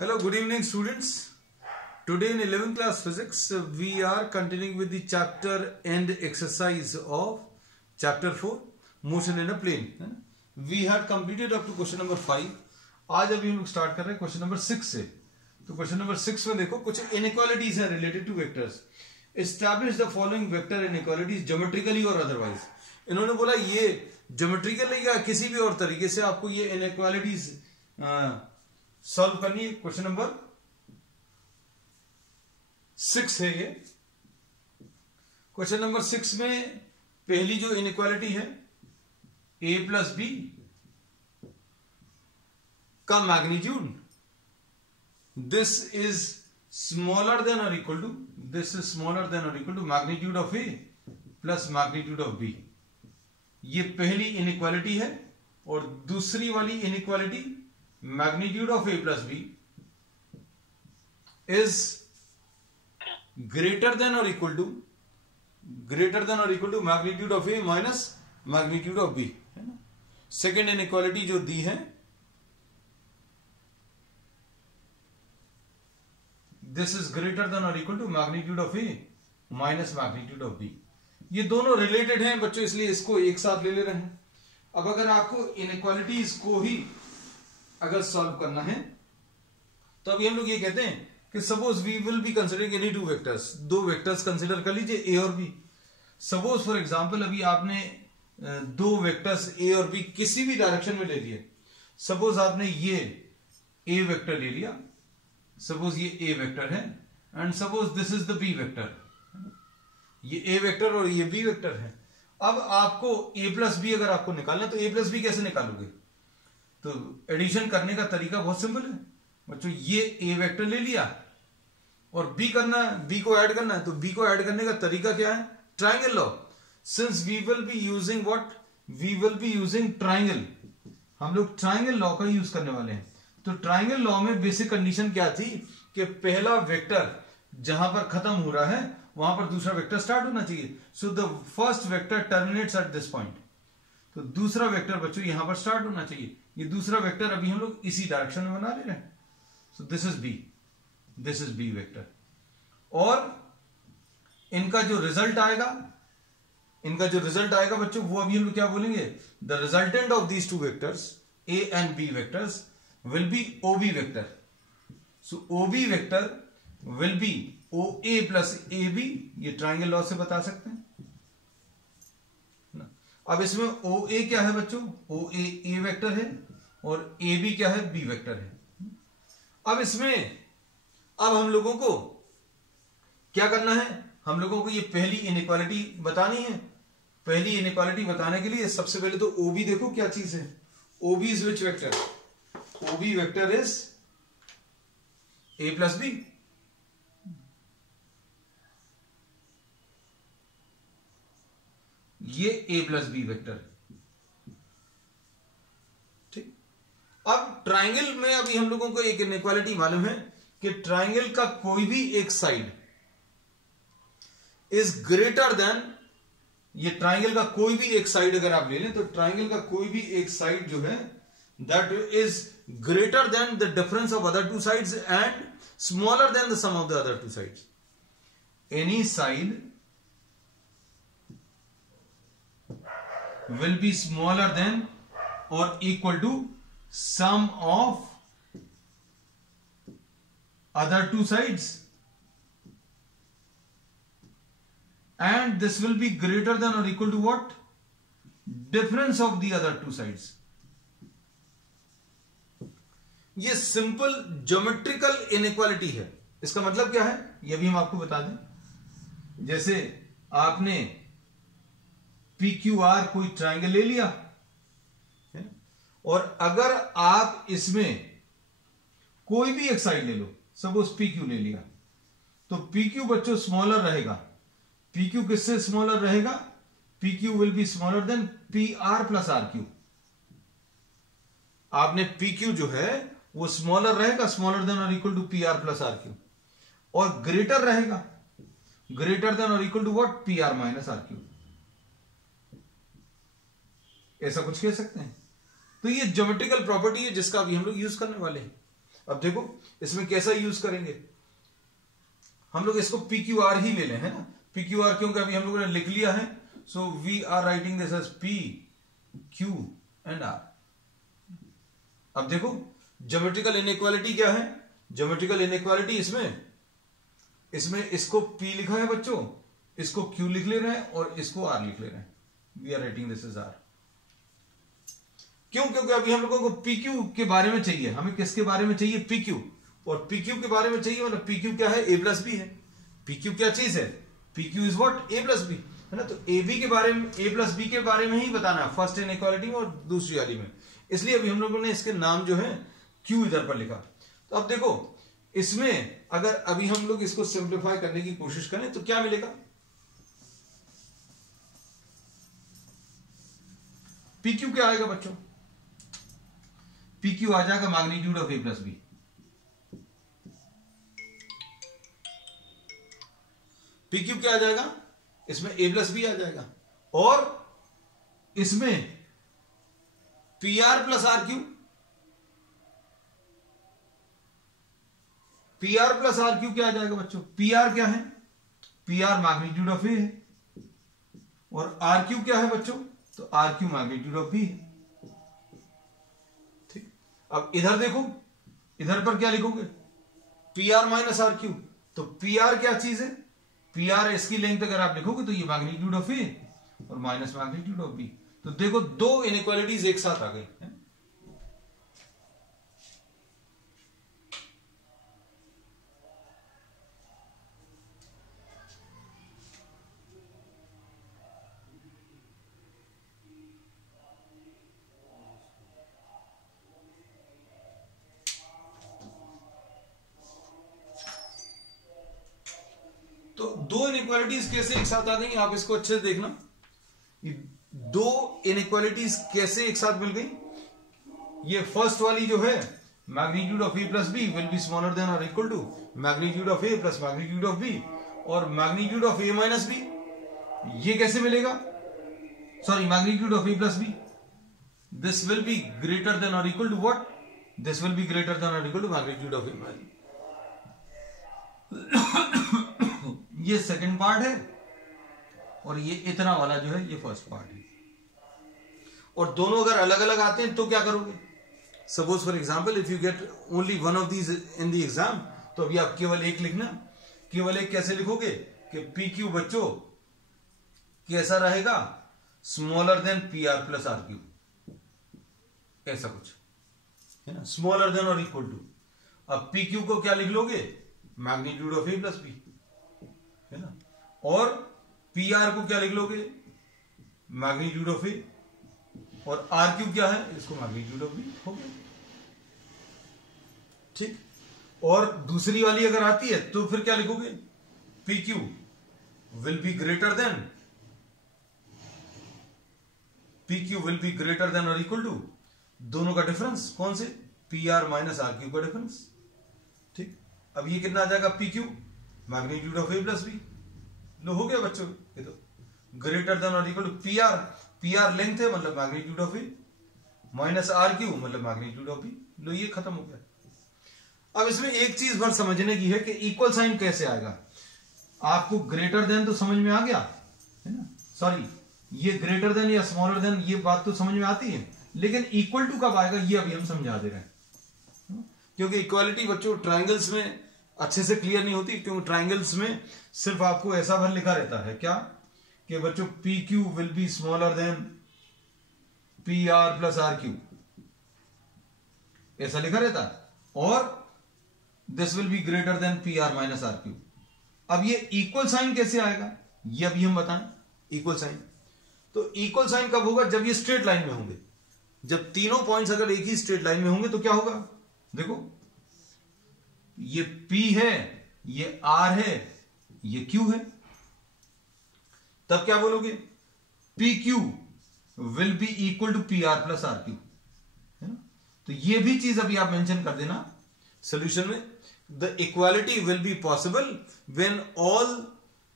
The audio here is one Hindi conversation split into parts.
Hello, good evening students. Today in 11th class physics we are continuing with the chapter and exercise of chapter 4 motion in a plane. We had completed up to question number 5. आज अभी हम लोग स्टार्ट कर रहे हैं क्वेश्चन नंबर 6 से. तो क्वेश्चन नंबर 6 में देखो कुछ इनइक्वालिटीज हैं related two vectors. Establish the following vector inequalities geometrically और अदरवाइज. इन्होंने बोला ये ज्योमेट्रिकली या किसी भी और तरीके से आपको ये इनइक्वालिटीज सॉल्व करनी है. क्वेश्चन नंबर 6 है ये. क्वेश्चन नंबर 6 में पहली जो इनइक्वालिटी है a प्लस बी का magnitude this is smaller than और equal to magnitude of a plus magnitude of b. ये पहली इनइक्वालिटी है. और दूसरी वाली inequality magnitude of a plus b is greater than or equal to magnitude of a minus magnitude of b. है ना. सेकेंड इनइक्वालिटी जो दी है दिस इज ग्रेटर देन और equal to magnitude of a minus magnitude of b. ये दोनों रिलेटेड हैं बच्चों, इसलिए इसको एक साथ ले रहे हैं. अब अगर आपको इनइक्वालिटीज को ही अगर सॉल्व करना है तो अभी हम लोग ये कहते हैं कि suppose we will be considering any two vectors. दो वेक्टर्स कंसिडर कर लीजिए ए और बी. सपोज फॉर एग्जांपल अभी आपने दो वेक्टर्स ए और बी किसी भी डायरेक्शन में ले लिए. सपोज आपने ये ए वेक्टर ले लिया, सपोज ये ए वेक्टर है and suppose this is the B vector. ये ए वेक्टर और ये बी वेक्टर है. अब आपको ए प्लस बी अगर आपको निकालना है तो ए प्लस बी कैसे निकालोगे? तो एडिशन करने का तरीका बहुत सिंपल है बच्चों. ये ए वेक्टर ले लिया और बी करना है, बी को ऐड करना है. तो बी को ऐड करने का तरीका क्या है? Triangle law. Since we will be using what, we will be using triangle. हम लोग ट्राइंगल लॉ का यूज करने वाले हैं. तो ट्राइंगल लॉ में बेसिक कंडीशन क्या थी कि पहला वेक्टर जहां पर खत्म हो रहा है वहां पर दूसरा वेक्टर स्टार्ट होना चाहिए. So the first vector terminates at this point. तो दूसरा वेक्टर बच्चों यहां पर स्टार्ट होना चाहिए. ये दूसरा वेक्टर अभी हम लोग इसी डायरेक्शन में बना ले रहे हैं. So this is B vector. और इनका जो रिजल्ट आएगा बच्चों वो अभी हम लोग क्या बोलेंगे? The resultant of these two vectors A and B vectors will be OB vector. So OB vector will be O A plus A B. ये ट्राइंगल लॉ से बता सकते हैं. अब इसमें ओ ए क्या है बच्चों? ओ ए वेक्टर है और ए बी क्या है? बी वेक्टर है. अब इसमें अब हम लोगों को क्या करना है? हम लोगों को ये पहली इनइक्वालिटी बतानी है. पहली इनइक्वालिटी बताने के लिए सबसे पहले तो ओ बी देखो क्या चीज है. O B is which vector? O B vector is A plus B. ये a प्लस बी वेक्टर. ठीक. अब ट्राइंगल में अभी हम लोगों को एक इनइक्वालिटी मालूम है कि ट्राइंगल का कोई भी एक साइड इज ग्रेटर देन, ये ट्राइंगल का कोई भी एक साइड अगर आप ले लें तो ट्राइंगल का कोई भी एक साइड जो है that is greater than the difference of other two sides and smaller than the sum of the other two sides. Any side will be smaller than or equal to sum of other two sides and this will be greater than or equal to what? Difference of the other two sides. ये सिंपल ज्योमेट्रिकल इनइक्वालिटी है. इसका मतलब क्या है ये भी हम आपको बता दें. जैसे आपने पी क्यू आर कोई ट्राइंगल ले लिया है और अगर आप इसमें कोई भी एक साइड ले लो, सपोज पी क्यू ले लिया, तो पी क्यू बच्चों स्मॉलर रहेगा. पी क्यू किससे स्मॉलर रहेगा? P Q will be smaller than P R plus R Q. आपने पी क्यू जो है वो स्मॉलर रहेगा, स्मॉलर देन और equal to P R plus R Q. और ग्रेटर रहेगा, ग्रेटर देन और equal to what? P R minus R Q. ऐसा कुछ कह सकते हैं. तो ये ज्योमेट्रिकल प्रॉपर्टी है जिसका अभी हम लोग यूज करने वाले हैं. अब देखो इसमें कैसा यूज करेंगे, हम लोग इसको पी क्यू आर ही ले लें, है ना, पी क्यू आर, क्योंकि अभी हम लोगों ने लिख लिया है, so we are writing this as P Q and R. अब देखो ज्योमेट्रिकल इनइक्वालिटी क्या है, ज्योमेट्रिकल इनइक्वालिटी इसमें इसको P लिखा है बच्चों, इसको Q लिख ले रहे हैं और इसको R लिख ले रहे हैं, we are writing this is R। क्यों? क्योंकि अभी हम लोगों को PQ के बारे में चाहिए, हमें किसके बारे में चाहिए, PQ, और PQ के बारे में चाहिए, मतलब PQ क्या है, A प्लस बी है। PQ क्या चीज है, PQ is what, A plus B, है ना। तो AB के बारे में, A प्लस बी के बारे में ही बताना है, फर्स्ट इनइक्वालिटी में और दूसरी वाली में, इसलिए अभी हम लोगों ने इसके नाम जो है Q इधर पर लिखा। तो अब देखो इसमें अगर अभी हम लोग इसको सिंप्लीफाई करने की कोशिश करें तो क्या मिलेगा, PQ क्या आएगा बच्चों, PQ आ जाएगा magnitude of A plus B. PQ क्या आ जाएगा, इसमें A प्लस बी आ जाएगा, और इसमें PR plus RQ, PR plus RQ क्या आ जाएगा बच्चों, PR क्या है, PR मैग्नीट्यूड ऑफ A है, और RQ क्या है बच्चों, तो RQ मैग्नीट्यूड ऑफ B है। ठीक, अब इधर देखो, इधर पर क्या लिखोगे, PR माइनस RQ, तो PR क्या चीज है, PR इसकी लेंथ अगर आप लिखोगे तो ये मैग्नीट्यूड ऑफ A और माइनस मैग्नीट्यूड ऑफ B। तो देखो दो इनइक्वालिटीज एक साथ आ गई है। तो दो इनइक्वालिटीज कैसे एक साथ आ गई, आप इसको अच्छे से देखना, दो इनइक्वालिटीज कैसे एक साथ मिल गई। ये फर्स्ट वाली जो है magnitude of A plus B will be smaller than और equal to magnitude of A plus magnitude of B, और magnitude of A minus B, ये कैसे मिलेगा, sorry magnitude of A plus B, this will be greater than और equal to what, this will be greater than और equal to magnitude of A minus. ये सेकंड पार्ट है और ये इतना वाला जो है ये फर्स्ट पार्ट है, और दोनों अगर अलग अलग आते हैं तो क्या करोगे, suppose for example if you get only one of these in the exam, तो अभी आप केवल एक लिखना, केवल एक कैसे लिखोगे कि PQ बच्चों कैसा रहेगा, smaller then PR plus RQ, ऐसा कुछ है ना, स्मॉलर देन और इक्वल टू। अब PQ को क्या लिख लोगे, magnitude of A plus B, है ना, और PR को क्या लिख लोगे, मैग्नीट्यूड ऑफ A, और RQ क्या है, इसको मैग्नीट्यूड ऑफ B हो गया। ठीक, और दूसरी वाली अगर आती है तो फिर क्या लिखोगे, PQ will be greater than, PQ will be greater than और इक्वल टू, दोनों का डिफरेंस कौन से, PR माइनस RQ का डिफरेंस। ठीक, अब ये कितना आ जाएगा, PQ magnitude of A plus B, लो हो गया बच्चों, ये तो ग्रेटर देन और इक्वल टू PR लेंथ है मतलब magnitude of A, minus RQ मतलब मैग्नीट्यूड ऑफ B, लो ये खत्म हो गया। अब इसमें एक चीज बस समझने की है कि इक्वल साइन कैसे आएगा। आपको ग्रेटर देन तो समझ में आ गया है ना, सॉरी ये ग्रेटर देन या स्मॉलर देन ये बात तो समझ में आती है, लेकिन इक्वल टू कब आएगा ये अभी हम समझा दे रहे हैं, क्योंकि इक्वालिटी बच्चों ट्रायंगल्स में अच्छे से क्लियर नहीं होती, क्योंकि ट्रायंगल्स में सिर्फ आपको ऐसा भर लिखा रहता है क्या कि बच्चों PQ will be smaller then PR plus RQ, ऐसा लिखा रहता है, और this will be greater then PR minus RQ। अब ये इक्वल साइन कैसे आएगा ये अभी हम बताएं। इक्वल साइन, तो इक्वल साइन कब होगा, जब ये स्ट्रेट लाइन में होंगे, जब तीनों पॉइंट्स अगर एक ही स्ट्रेट लाइन में होंगे तो क्या होगा, देखो ये P है, ये R है, ये Q है, तब क्या बोलोगे, PQ will be equal to PR plus RQ, है ना। तो ये भी चीज अभी आप मेंशन कर देना सॉल्यूशन में, the equality will be possible when all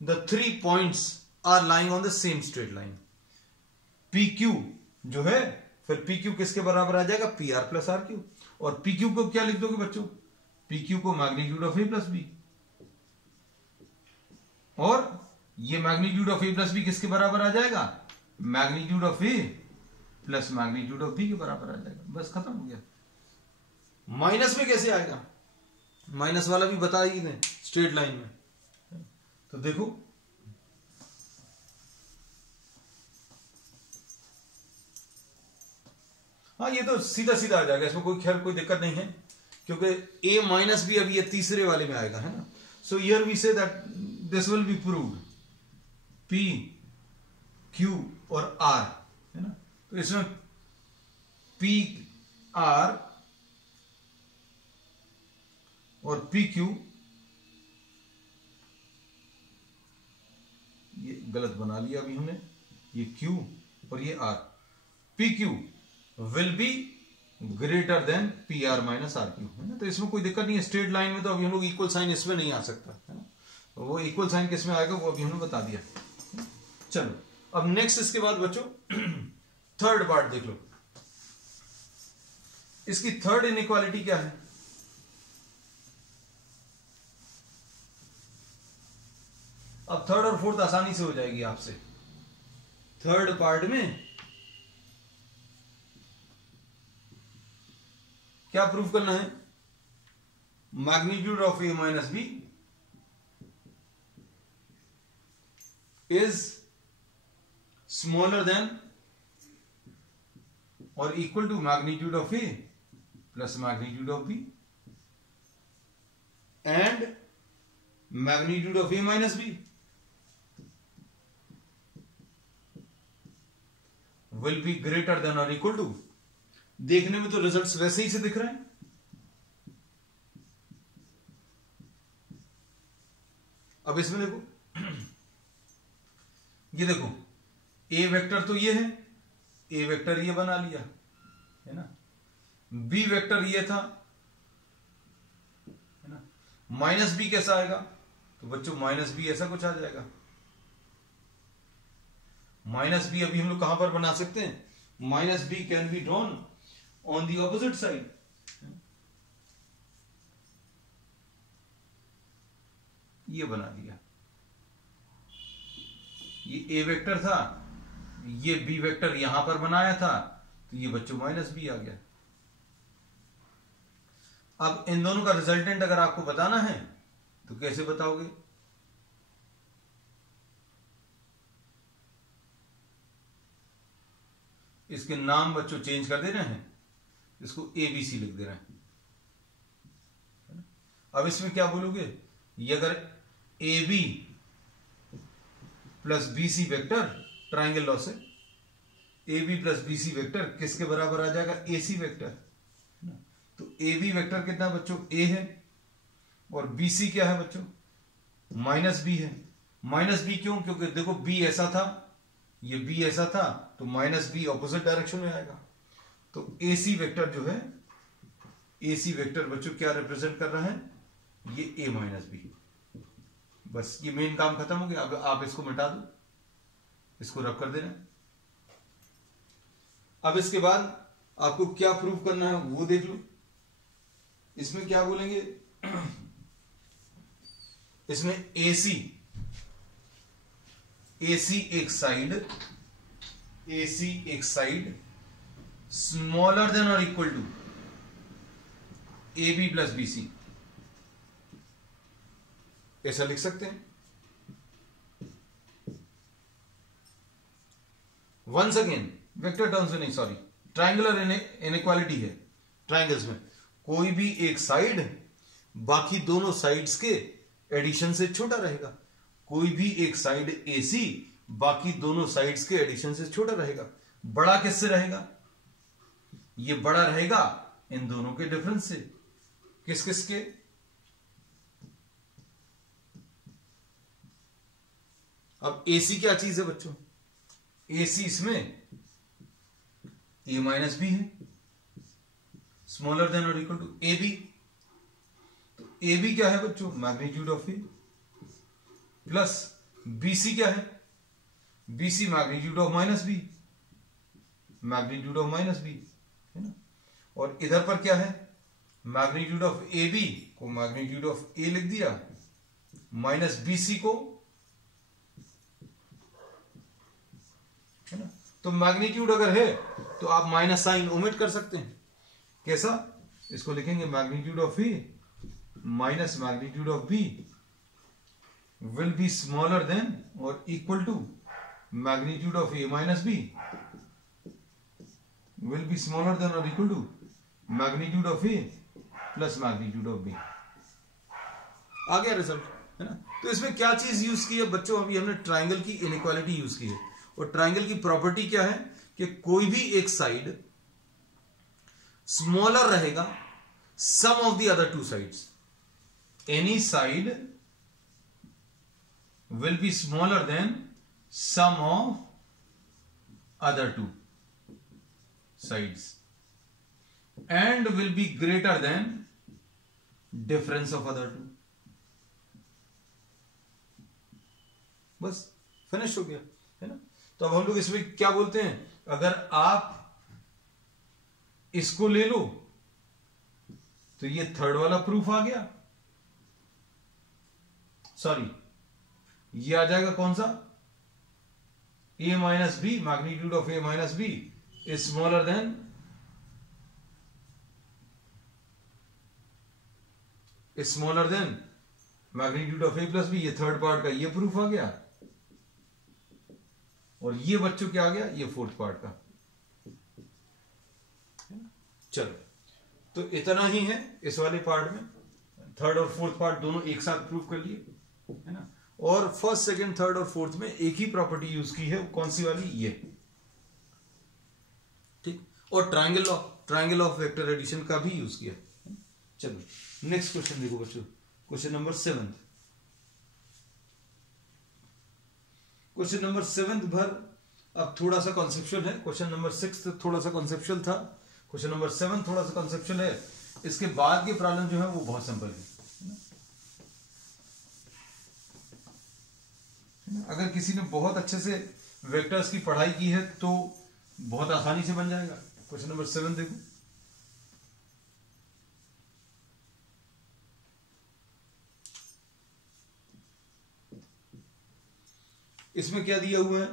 the 3 points are lying on the same straight line. PQ जो है, फिर PQ किसके बराबर आ जाएगा, PR प्लस RQ, और PQ को क्या लिख दोगे बच्चों, पी क्यू को magnitude of A plus B, और ये magnitude of A plus B किसके बराबर आ जाएगा, magnitude of A plus magnitude of B के बराबर आ जाएगा। बस खत्म हो गया। माइनस में कैसे आएगा, माइनस वाला भी बता ही दें स्ट्रेट लाइन में। तो देखो हाँ, ये तो सीधा सीधा आ जाएगा, इसमें कोई खैर कोई दिक्कत नहीं है, क्योंकि ए माइनस बी अभी ये तीसरे वाले में आएगा, है ना। So here we say that this will be proved P Q और आर, है ना। तो इसमें पी आर और पी क्यू, ये गलत बना लिया अभी हमने, ये क्यू और ये R, P Q will be greater than P R minus R Q, है ना। तो इसमें कोई दिक्कत नहीं है, स्ट्रेट लाइन में तो अभी हम लोग इक्वल साइन इसमें नहीं आ सकता, है ना। तो वो इक्वल साइन किस में आएगा वो अभी हमने बता दिया। चलो अब नेक्स्ट इसके बाद बच्चों थर्ड पार्ट देख लो। इसकी थर्ड इनइक्वालिटी क्या है, अब थर्ड और फोर्थ आसानी से हो जाएगी आपसे। थर्ड पार्ट में क्या प्रूव करना है, magnitude of A minus B is smaller than और equal to magnitude of A plus magnitude of B and magnitude of A minus B will be greater than और इक्वल टू, देखने में तो रिजल्ट्स वैसे ही से दिख रहे हैं। अब इसमें देखो ये देखो ए वेक्टर तो ये है, ए वेक्टर ये बना लिया, है ना। बी वेक्टर ये था, है ना। माइनस बी कैसा आएगा, तो बच्चों माइनस बी ऐसा कुछ आ जाएगा। माइनस बी अभी हम लोग कहां पर बना सकते हैं, minus B can be drawn on the opposite side, ये बना दिया। ये ए वेक्टर था, ये बी वेक्टर यहां पर बनाया था, तो ये बच्चों माइनस बी आ गया। अब इन दोनों का रिजल्टेंट अगर आपको बताना है तो कैसे बताओगे, इसके नाम बच्चों चेंज कर दे रहे हैं, इसको ए बी सी लिख दे रहे हैं। अब इसमें क्या बोलोगे, ये अगर A B plus B C vector triangle law से A B plus B C vector किसके बराबर आ जाएगा, ए सी वेक्टर। तो ए बी वेक्टर कितना बच्चों, ए है, और बी सी क्या है बच्चों, माइनस बी है। माइनस बी क्यों, क्योंकि देखो बी ऐसा था, ये बी ऐसा था, तो माइनस बी ऑपोजिट डायरेक्शन में आएगा। तो ए सी वेक्टर जो है, ए सी वेक्टर बच्चों क्या रिप्रेजेंट कर रहा है, ये ए माइनस बी। बस ये मेन काम खत्म हो गया। अब आप इसको मिटा दो, इसको रब कर देना। अब इसके बाद आपको क्या प्रूव करना है वो देख लो। इसमें क्या बोलेंगे, इसमें एसी एक साइड, एसी एक साइड स्मॉलर देन और equal to A B plus B C, ऐसा लिख सकते हैं। वंस अगेन वेक्टर टर्म्स में नहीं, सॉरी, ट्राइंगुलर इनइक्वालिटी है। ट्राइंगल्स में कोई भी एक साइड बाकी दोनों साइड्स के एडिशन से छोटा रहेगा। कोई भी एक साइड एसी बाकी दोनों साइड्स के एडिशन से छोटा रहेगा। बड़ा किससे रहेगा, ये बड़ा रहेगा इन दोनों के डिफरेंस से। किस किस के, अब एसी क्या चीज है बच्चों, एसी इसमें ए माइनस बी है, स्मॉलर देन और इक्वल टू ए बी। तो ए बी क्या है बच्चों, magnitude of A, plus B C क्या है, B C magnitude of minus B, magnitude of minus B, है ना। और इधर पर क्या है, मैग्नीट्यूड ऑफ ए बी को मैग्नीट्यूड ऑफ ए लिख दिया, माइनस बी सी को, है ना। तो मैग्नीट्यूड अगर है तो आप माइनस साइन ओमिट कर सकते हैं। कैसा? इसको लिखेंगे magnitude of A minus magnitude of B will be smaller than और equal to magnitude of A minus B will be smaller than or equal to magnitude of A plus magnitude of B। आ गया रिजल्ट, है ना। तो इसमें क्या चीज यूज की है बच्चों? अभी हमने ट्राइंगल की इनइक्वालिटी यूज की है, और ट्राइंगल की प्रॉपर्टी क्या है कि कोई भी एक साइड स्मॉलर रहेगा sum of the other two sides. Any side will be smaller than sum of other two sides and will be greater than difference of other two। बस फिनिश हो गया, है ना। तो अब हम लोग इसमें क्या बोलते हैं, अगर आप इसको ले लो तो ये थर्ड वाला प्रूफ आ गया, सॉरी ये आ जाएगा कौन सा, a minus B, magnitude of a minus B is smaller than magnitude of a plus b। ये थर्ड पार्ट का ये प्रूफ आ गया, और ये बच्चों क्या आ गया, ये फोर्थ पार्ट का। चलो तो इतना ही है इस वाले पार्ट में, थर्ड और फोर्थ पार्ट दोनों एक साथ प्रूफ कर लिए, है ना। और फर्स्ट सेकंड थर्ड और फोर्थ में एक ही प्रॉपर्टी यूज की है, कौन सी वाली, ये, ठीक। और ट्राइंगल ऑफ वेक्टर एडिशन का भी यूज किया। चलो नेक्स्ट क्वेश्चन देखो बच्चों, क्वेश्चन नंबर 7। क्वेश्चन नंबर 7 भर अब थोड़ा सा कॉन्सेप्चुअल है। क्वेश्चन नंबर 6 थोड़ा सा कॉन्सेप्चुअल था, क्वेश्चन नंबर 7 थोड़ा सा कॉन्सेप्चुअल है। इसके बाद के प्रॉब्लम जो है वो बहुत सिंपल है। अगर किसी ने बहुत अच्छे से वेक्टर्स की पढ़ाई की है तो बहुत आसानी से बन जाएगा। क्वेश्चन नंबर 7 देखो, इसमें क्या दिया हुआ है,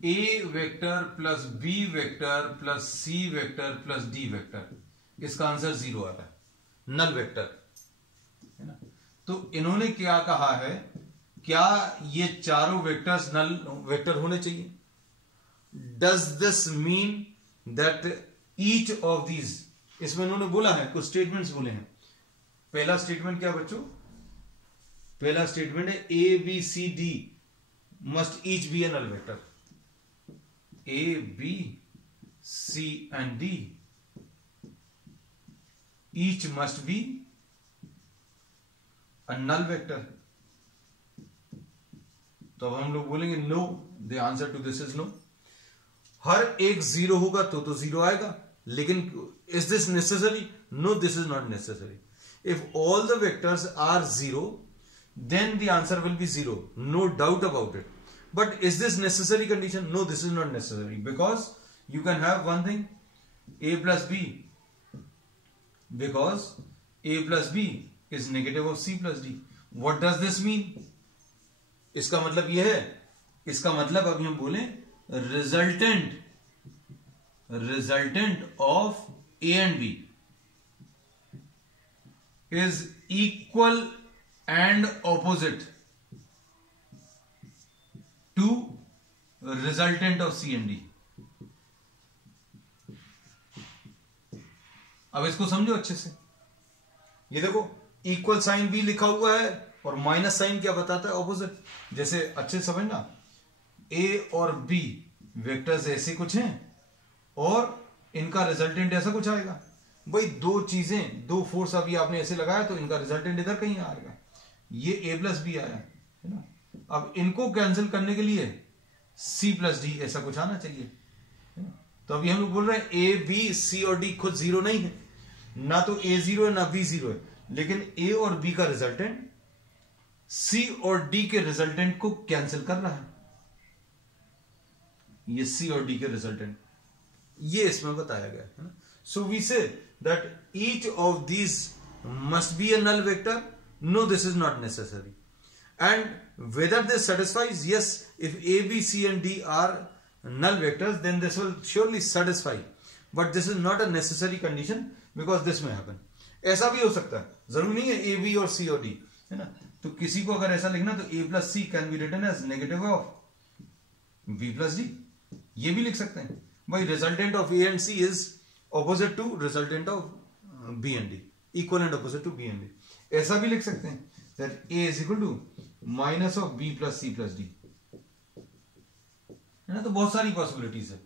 A vector plus B vector plus C vector plus D vector, इसका आंसर 0 आ रहा है, नल वेक्टर, है ना। तो इन्होंने क्या कहा है, क्या ये चारों वेक्टर्स नल वेक्टर होने चाहिए? Does this mean that each of these, इसमें इन्होंने बोला है, कुछ स्टेटमेंट्स बोले हैं। पहला स्टेटमेंट क्या बच्चों, पहला स्टेटमेंट है A B C D must each be a null vector. A B C and D each must be a null vector. तो अब हम लोग बोलेंगे no, the answer to this is no. हर एक 0 होगा तो 0 आएगा, लेकिन is this necessary? No, this is not necessary. If all the vectors are 0 then the answer will be 0, no doubt about it. But is this necessary condition? No, this is not necessary, because you can have one thing, a plus b, because a plus b is negative of c plus d. What does this mean? इसका मतलब यह है, इसका मतलब अभी हम बोले resultant of a and b is equal and opposite to resultant of C and D। अब इसको समझो अच्छे से। ये देखो इक्वल साइन भी लिखा हुआ है और माइनस साइन क्या बताता है, ऑपोजिट। जैसे अच्छे समझना, ए और बी वेक्टर्स ऐसे कुछ हैं और इनका रिजल्टेंट ऐसा कुछ आएगा। भाई दो चीजें, दो फोर्स अभी आपने ऐसे लगाया तो इनका रिजल्टेंट इधर कहीं आएगा, ये a प्लस बी आया है ना। अब इनको कैंसिल करने के लिए c प्लस डी ऐसा कुछ आना चाहिए, है ना। तो अभी हम लोग बोल रहे हैं a b c और d खुद 0 नहीं है, ना तो a 0 है ना b 0 है, लेकिन a और b का रिजल्टेंट c और d के रिजल्टेंट को कैंसिल कर रहा है। ये c और d के रिजल्टेंट ये इसमें बताया गया है ना. So we say that each of these must be a null vector. No, this is not necessary. And whether this satisfies, yes, if A, B, C and D are null vectors, then this will surely satisfy. But this is not a necessary condition because this may happen. ऐसा भी हो सकता है, जरूरी नहीं है A, B और C और D, है ना. तो किसी को अगर ऐसा लिखना तो A plus C can be written as negative of B plus D. ये भी लिख सकते हैं भाई. Resultant of A and C is opposite to resultant of B and D, equal and opposite to B and D. ऐसा भी लिख सकते हैं that A is equal to minus of B plus C plus D, है ना. तो बहुत सारी पॉसिबिलिटीज है.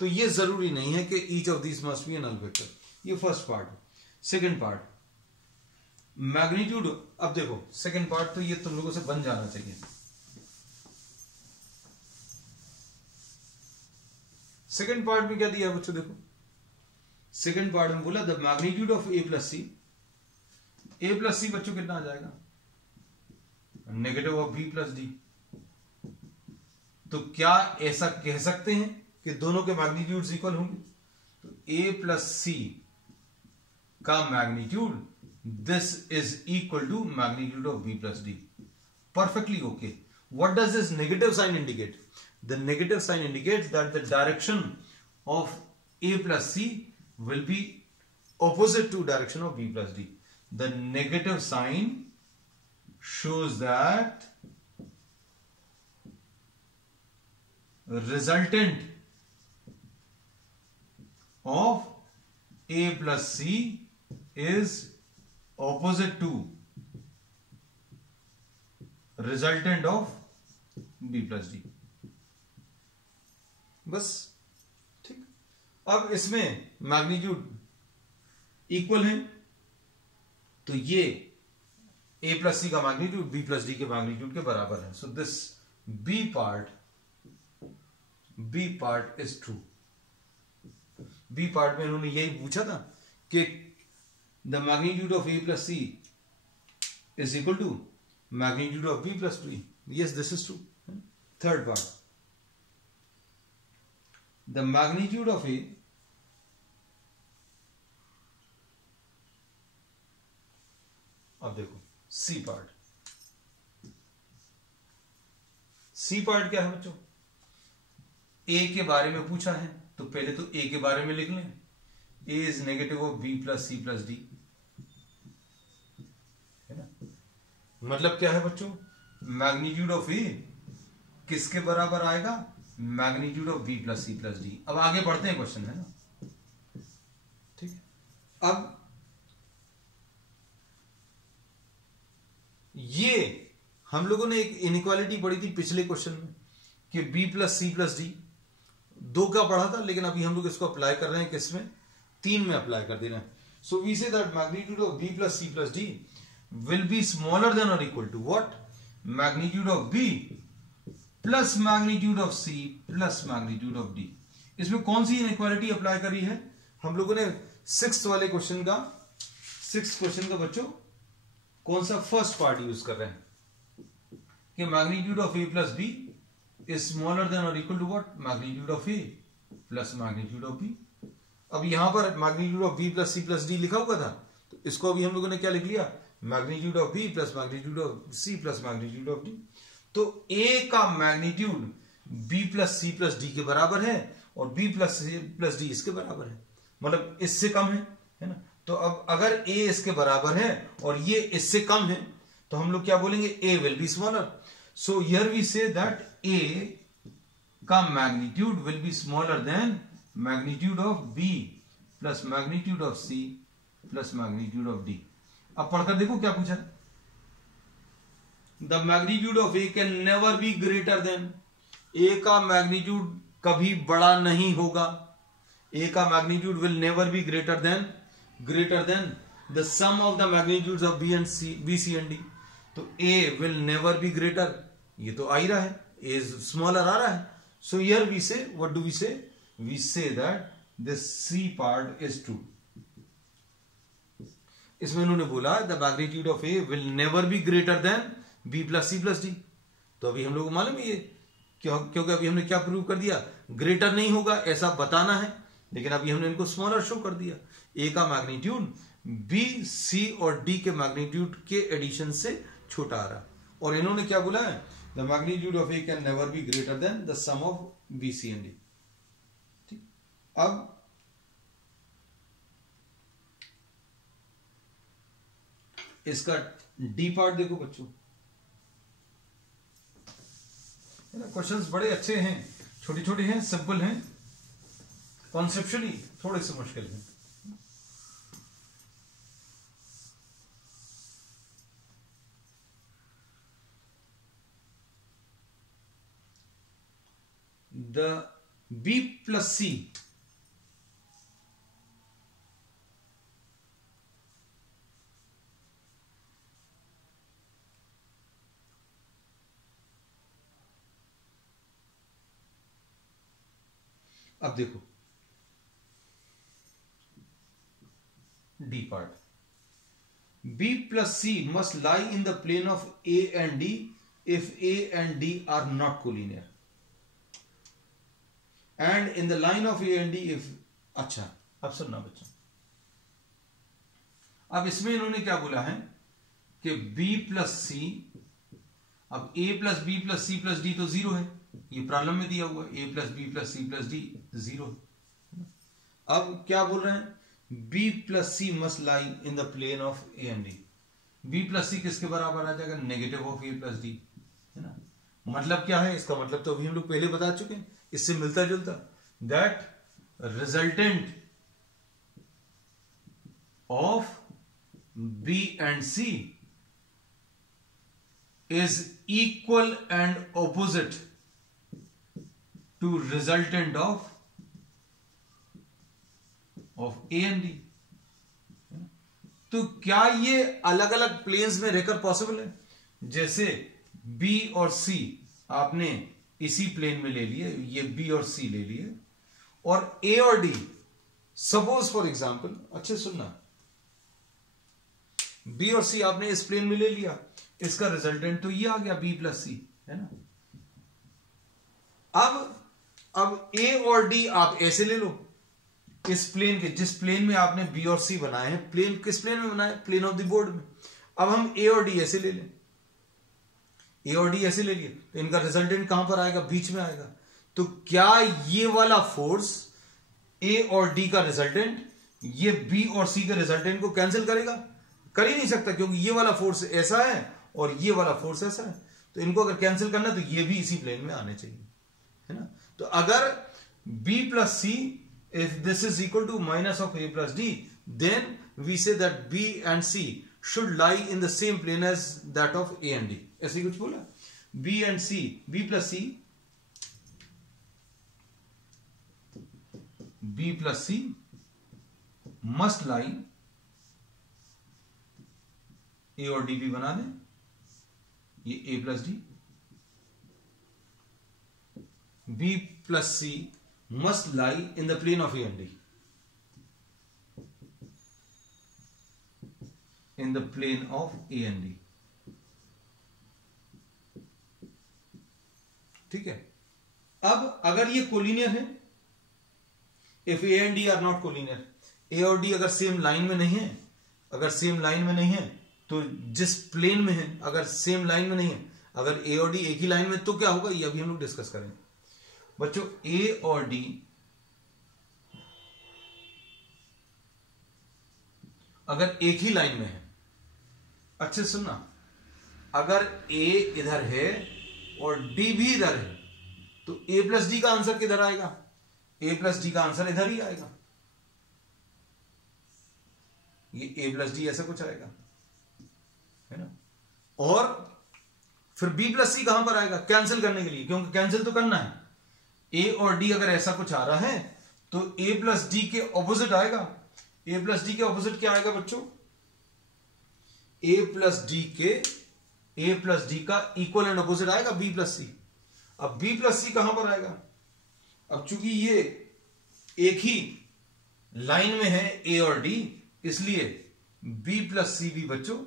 तो ये जरूरी नहीं है कि each of this must be a null vector. ये first part. Second part, magnitude. अब देखो सेकंड पार्ट तो ये तुम लोगों से बन जाना चाहिए. सेकंड पार्ट में क्या दिया है बच्चों? देखो सेकंड पार्ट में बोला the magnitude of A plus C. A plus C बच्चों कितना आ जाएगा? Negative of B plus D. तो क्या ऐसा कह सकते हैं कि दोनों के मैग्नीट्यूड्स इक्वल होंगे? तो A प्लस सी का magnitude this is equal to magnitude of B plus D. Perfectly okay. What does this negative sign indicate? The negative sign indicates that the direction of A plus C will be opposite to direction of B plus D. The negative sign shows that resultant of A plus C is opposite to resultant of B plus D. बस ठीक. अब इसमें मैग्नीट्यूड इक्वल है तो ये A प्लस सी का मैग्नीट्यूड B प्लस डी के मैग्नीट्यूड के बराबर है. So this B part is true. B part में इन्होंने यही पूछा था कि the magnitude of A plus C is equal to magnitude of B plus D. Yes, this is true. Third part, the magnitude of A अब देखो सी पार्ट क्या है बच्चों? ए के बारे में पूछा है तो पहले तो ए के बारे में लिख लें. A is negative of B plus C plus D, है ना. मतलब क्या है बच्चों? मैग्नीट्यूड ऑफ ए किसके बराबर आएगा? Magnitude of B plus C plus D. अब आगे बढ़ते हैं क्वेश्चन, है ना. ठीक है. अब ये हम लोगों ने एक इनइक्वालिटी पढ़ी थी पिछले क्वेश्चन में कि b plus C plus D. दो का पढ़ा था, लेकिन अभी हम लोग इसको अप्लाई कर रहे हैं किसमें? तीन में अप्लाई कर दे रहे हैं. So we say that magnitude of b plus C plus D will be smaller than और equal to what? Magnitude of b plus magnitude of c plus magnitude of d. इसमें कौन सी इनइक्वालिटी अप्लाई करी है हम लोगों ने? सिक्स्थ क्वेश्चन का बच्चों कौन सा फर्स्ट पार्ट यूज कर रहे हैं कि magnitude of A plus B is smaller than और equal to what? Magnitude of A plus magnitude of B. अब यहां पर magnitude of B plus C plus D लिखा हुआ था, तो इसको अभी हम लोगों ने क्या लिख लिया? Magnitude of B plus magnitude of C plus magnitude of D. तो A का magnitude B plus C plus D के बराबर है और B plus C plus D इसके बराबर है, मतलब इससे कम है ना. तो अब अगर A इसके बराबर है और ये इससे कम है तो हम लोग क्या बोलेंगे? A will be smaller. So here we say that A का magnitude will be smaller than magnitude of B plus magnitude of C plus magnitude of D. अब पढ़कर देखो क्या पूछा. The magnitude of A can never be greater than. A का मैग्नीट्यूड कभी बड़ा नहीं होगा. A का magnitude will never be greater than the sum of the magnitudes of B C and D. तो A will never be greater. ये तो आ ही रहा है, A is smaller आ रहा है. So here we say, what do we say? We say that this C part is true. इसमें उन्होंने बोला the magnitude of A will never be greater than B plus C plus D. तो अभी हम लोग को मालूम है ये क्योंकि अभी हमने क्या प्रूव कर दिया? ग्रेटर नहीं होगा ऐसा बताना है. लेकिन अभी हमने इनको स्मॉलर शो कर दिया। ए का मैग्नीट्यूड बी, सी और डी के मैग्नीट्यूड के एडिशन से छोटा आ रहा, और इन्होंने क्या बोला है, the magnitude of A can never be greater than the sum of B, C and D. ठीक, अब इसका डी पार्ट देखो बच्चों, है ना। क्वेश्चंस बड़े अच्छे हैं, छोटे छोटे हैं, सिंपल हैं, कॉन्सेप्चुअली थोड़े से मुश्किल हैं। द बी प्लस सी अब देखो D part, B plus C must lie in the plane of A and D if A and D are not collinear, and in the line of A and D if. अच्छा, अब सुनना बच्चों, अब इसमें इन्होंने क्या बोला है कि b प्लस सी, अब a plus B plus C plus D तो जीरो है, ये प्रॉब्लम में दिया हुआ है, a plus B plus C plus D zero है। अब क्या बोल रहे हैं, b plus C must lie in the plane of A and D. b plus C किसके बराबर आ जाएगा, negative of a plus D, है ना। मतलब क्या है इसका, मतलब तो अभी हम लोग पहले बता चुके हैं, इससे मिलता जुलता, that resultant of B and C is equal and opposite to resultant of A and D। तो क्या ये अलग अलग प्लेन्स में रहकर पॉसिबल है? जैसे B और C आपने इसी प्लेन में ले लिए, ये B और C ले लिए, और A और D सपोज फॉर एग्जाम्पल, अच्छे सुनना, बी और सी आपने इस प्लेन में ले लिया, इसका रिजल्टेंट तो ये आ गया बी प्लस सी, है ना। अब ए और डी आप ऐसे ले लो, इस प्लेन के, जिस प्लेन में आपने बी और सी बनाए हैं, प्लेन किस प्लेन में बनाए, प्लेन ऑफ द बोर्ड में। अब हम ए और डी ऐसे ले लें, ए और डी ऐसे ले लिए, तो इनका रिजल्टेंट कहां पर आएगा, बीच में आएगा। तो क्या ये वाला फोर्स ए और डी का रिजल्टेंट ये बी और सी के रिजल्टेंट को कैंसिल करेगा? कर ही नहीं सकता, क्योंकि ये वाला फोर्स ऐसा है और ये वाला फोर्स ऐसा है, तो इनको अगर कैंसिल करना है तो ये भी इसी प्लेन में आने चाहिए, है ना। तो अगर b plus C, if this is equal to minus of a plus D, then we say that b and c should lie in the same plane as that of a and d। ऐसे ही कुछ बोला, b and c, b plus C, b plus C must lie, A और डी भी बना दें, ये a plus D, b plus C must lie in the plane of A and D, in the plane of A and D. ठीक है। अब अगर ये कोलिनियर है, if A and D are not collinear, A और डी अगर सेम लाइन में नहीं है, अगर सेम लाइन में नहीं है, तो जिस प्लेन में है अगर सेम लाइन में नहीं है, अगर ए और डी एक ही लाइन में, तो क्या होगा, ये अभी हम लोग डिस्कस करेंगे बच्चों। ए और डी अगर एक ही लाइन में है, अच्छे सुनना, अगर ए इधर है और डी भी इधर है, तो ए प्लस डी का आंसर किधर आएगा, ए प्लस डी का आंसर इधर ही आएगा, ये ए प्लस डी ऐसा कुछ आएगा, है ना। और फिर b प्लस सी कहां पर आएगा, कैंसिल करने के लिए, क्योंकि कैंसिल तो करना है। a और d अगर ऐसा कुछ आ रहा है तो a प्लस डी के ऑपोजिट आएगा। a प्लस डी के ऑपोजिट क्या आएगा बच्चों, a प्लस डी का इक्वल एंड ऑपोजिट आएगा b प्लस सी। अब b प्लस सी कहां पर आएगा, अब चूंकि ये एक ही लाइन में है a और d, इसलिए b प्लस सी भी बच्चों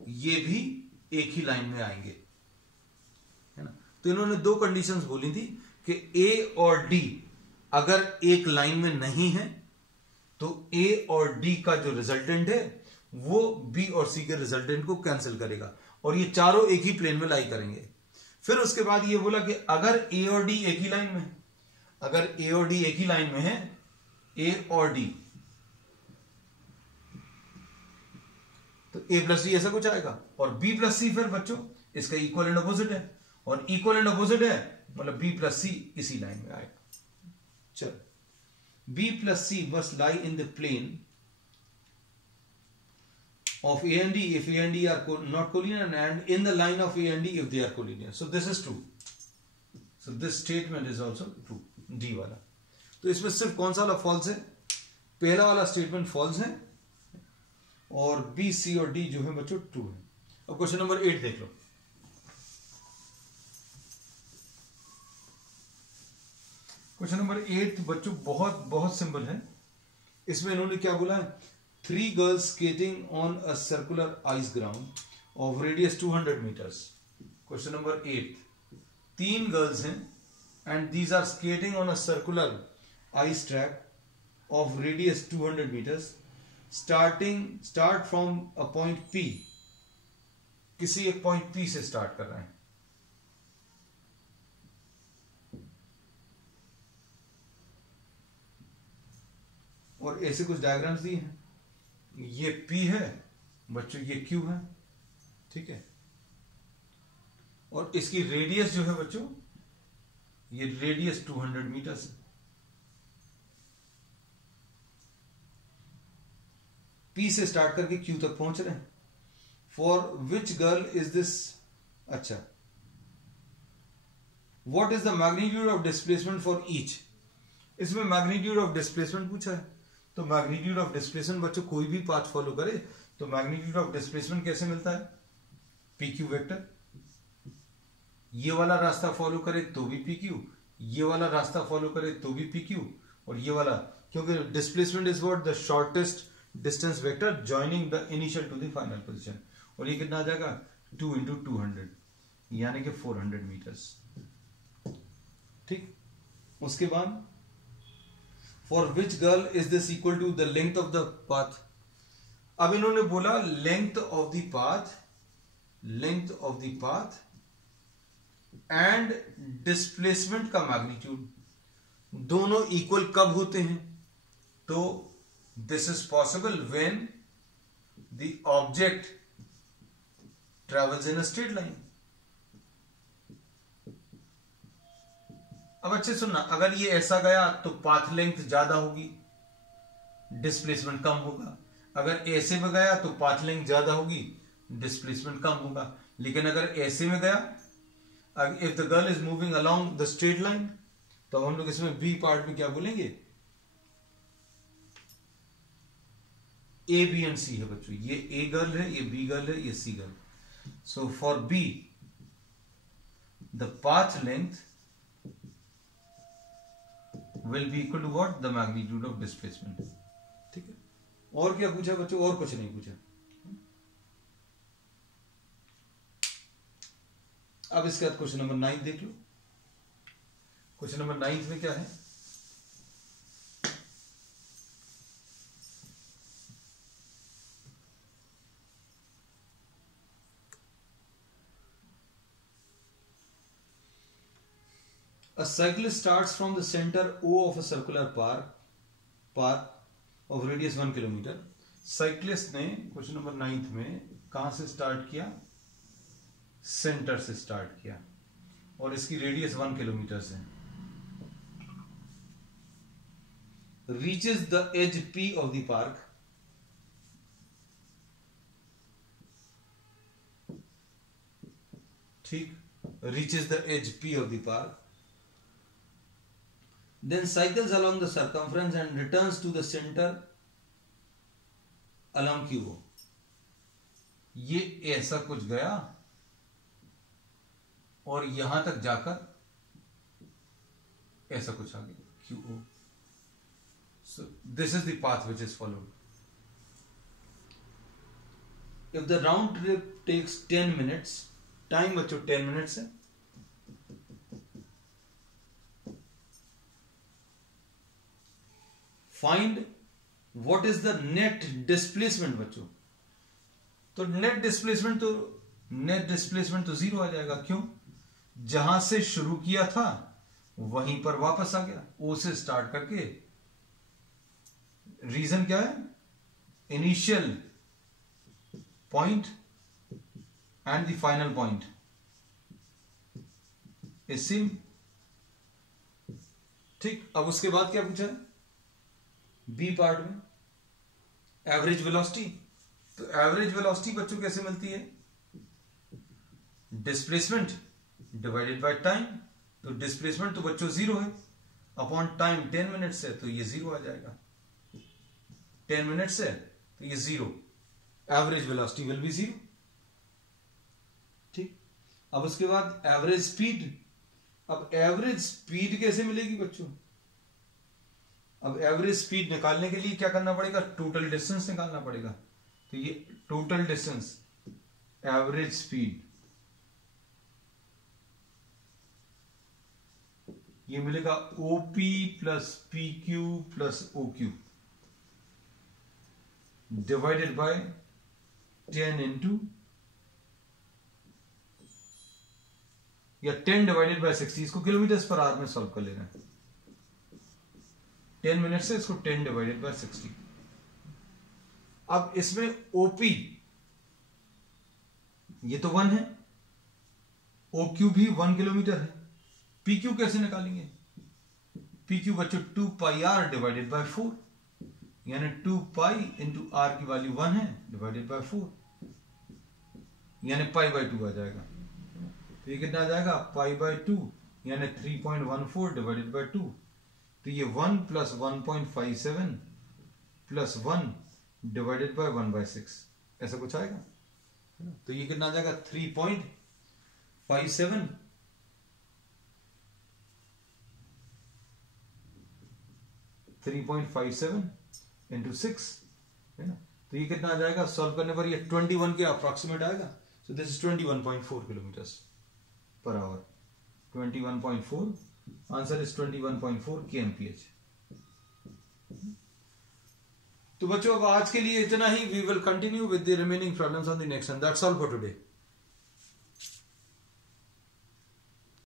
ये भी एक ही लाइन में आएंगे, है ना। तो इन्होंने दो कंडीशंस बोली थी कि a और d अगर एक लाइन में नहीं है तो ए और डी का जो रिजल्टेंट है वो बी और सी के रिजल्टेंट को कैंसिल करेगा और ये चारों एक ही प्लेन में लाई करेंगे। फिर उसके बाद ये बोला कि अगर ए और डी एक ही लाइन में है, अगर ए और डी एक ही लाइन में है, ए और डी, तो ए प्लस डी ऐसा कुछ आएगा और बी प्लस सी फिर बच्चों इसका इक्वल एंड अपोजिट है और इक्वल एंड अपोजिट है मतलब बी प्लस सी इसी लाइन में आएगा। चलो B plus C must lie in the plane of A and D if A and D are not collinear and in the line of A and D if they are collinear. So this is true. So this statement is also true. D वाला। तो इसमें सिर्फ कौन सा वाला फॉल्स है? पहला वाला स्टेटमेंट फॉल्स है और B, C और D जो है बच्चों ट्रू है। अब क्वेश्चन नंबर 8 देख लो। क्वेश्चन नंबर 8 बच्चों बहुत बहुत सिंपल है। इसमें इन्होंने क्या बोला है? 3 girls skating on a circular ice ground of radius 200 meters. Question number 8. 3 girls हैं and these are skating on a circular ice track of radius 200 meters. Start from a point P. किसी एक पॉइंट P से स्टार्ट कर रहे हैं। और ऐसे कुछ डायग्राम्स दिए हैं। ये P है बच्चों, ये Q है, ठीक है। और इसकी रेडियस जो है बच्चों, ये रेडियस 200 मीटर्स है। P से स्टार्ट करके Q तक पहुंच रहे हैं। For which girl is this? अच्छा, what is the magnitude of displacement for each? इसमें मैग्नीट्यूड ऑफ डिस्प्लेसमेंट पूछा है। तो मैग्नीट्यूड ऑफ डिस्प्लेसमेंट बच्चों कोई भी पाथ फॉलो करे तो मैग्नीट्यूड ऑफ डिस्प्लेसमेंट कैसे मिलता है? P Q vector. ये वाला रास्ता फॉलो करे तो भी पी क्यू, ये वाला रास्ता फॉलो करे तो भी पी क्यू, और ये वाला, क्योंकि displacement is what? The shortest distance vector joining the initial to the final position. और ये कितना आ जाएगा? 2 × 200 यानी कि 400 मीटर्स, ठीक। उसके बाद For which girl is this equal to the length of the path? अब इन्होंने बोला length of the path and displacement का magnitude दोनों equal कब होते हैं? तो this is possible when the object travels in a straight line. अब अच्छे सुनना, अगर ये ऐसा गया तो पाथ लेंथ ज्यादा होगी, डिस्प्लेसमेंट कम होगा। अगर ऐसे में गया तो पाथ लेंथ ज्यादा होगी, डिस्प्लेसमेंट कम होगा। लेकिन अगर ऐसे में गया, if the girl is moving along the straight line, तो हम लोग इसमें बी पार्ट में क्या बोलेंगे? ए, बी एंड सी है बच्चों। ये ए गर्ल है, ये बी गर्ल है, ये C girl. So for B the path length will be equal to what? The magnitude of displacement. ठीक है। और क्या पूछा बच्चों? और कुछ नहीं पूछा। अब इसके बाद क्वेश्चन नंबर 9 देख लो। क्वेश्चन नंबर 9 में क्या है? A cyclist starts from the center O of a circular path of radius 1 kilometer. Cyclist ने क्वेश्चन नंबर 9 में कहां से स्टार्ट किया? सेंटर से स्टार्ट किया और इसकी रेडियस 1 किलोमीटर है। Reaches the edge P of the park, ठीक, reaches the edge P of the park, then cycles along the circumference and returns to the center along QO. ये ऐसा कुछ गया और यहां तक जाकर ऐसा कुछ आ गया QO. So this is the path which is followed. If the round trip takes 10 minutes, time बच्चों 10 minutes है, find what is the net displacement बच्चों। तो नेट डिस्प्लेसमेंट तो 0 आ जाएगा। क्यों? जहां से शुरू किया था वहीं पर वापस आ गया, ओ से स्टार्ट करके। रीजन क्या है? Initial point and the final point is same. ठीक, अब उसके बाद क्या पूछा है बी पार्ट में? Average velocity. तो एवरेज वेलोसिटी बच्चों कैसे मिलती है? Displacement divided by time. तो डिस्प्लेसमेंट तो बच्चों 0 है, अपॉन टाइम 10 मिनट्स है, तो ये 0 आ जाएगा। 10 मिनट्स है तो ये 0, एवरेज वेलोसिटी विल बी 0। ठीक, अब उसके बाद एवरेज स्पीड। अब एवरेज स्पीड कैसे मिलेगी बच्चों? अब एवरेज स्पीड निकालने के लिए क्या करना पड़ेगा? टोटल डिस्टेंस निकालना पड़ेगा। तो ये टोटल डिस्टेंस, एवरेज स्पीड, ये मिलेगा OP plus PQ plus OQ divided by 10 into या 10 डिवाइडेड बाय 60। इसको किलोमीटर पर आवर में सॉल्व कर लेना है। 10 मिनट से इसको 10 डिवाइडेड बाय 60। अब इसमें OP ये तो 1 है, OQ भी 1 किलोमीटर है। PQ कैसे निकालेंगे? PQ बच्चों 2 पाई R डिवाइडेड बाय 4, यानी 2 पाई इंटू R की वैल्यू 1 है डिवाइडेड बाय 4, यानी पाई बाय 2 आ जाएगा। तो ये कितना आ जाएगा? पाई बाय 2 यानी 3.14 डिवाइडेड बाय 2। तो ये 1 प्लस 1.57 प्लस 1 डिवाइडेड बाय 1/6 ऐसा कुछ आएगा। तो ये कितना आ जाएगा? 3.57 इंटू 6 है ना। तो ये कितना आ जाएगा? सॉल्व करने पर ये 21 के अप्रोक्सीमेट आएगा। So this is 21.4 kilometre per hour. 21.4, answer is 21.4 kmph। तो बच्चों अब आज के लिए इतना ही। We will continue with the remaining problems on the next and that's all for today.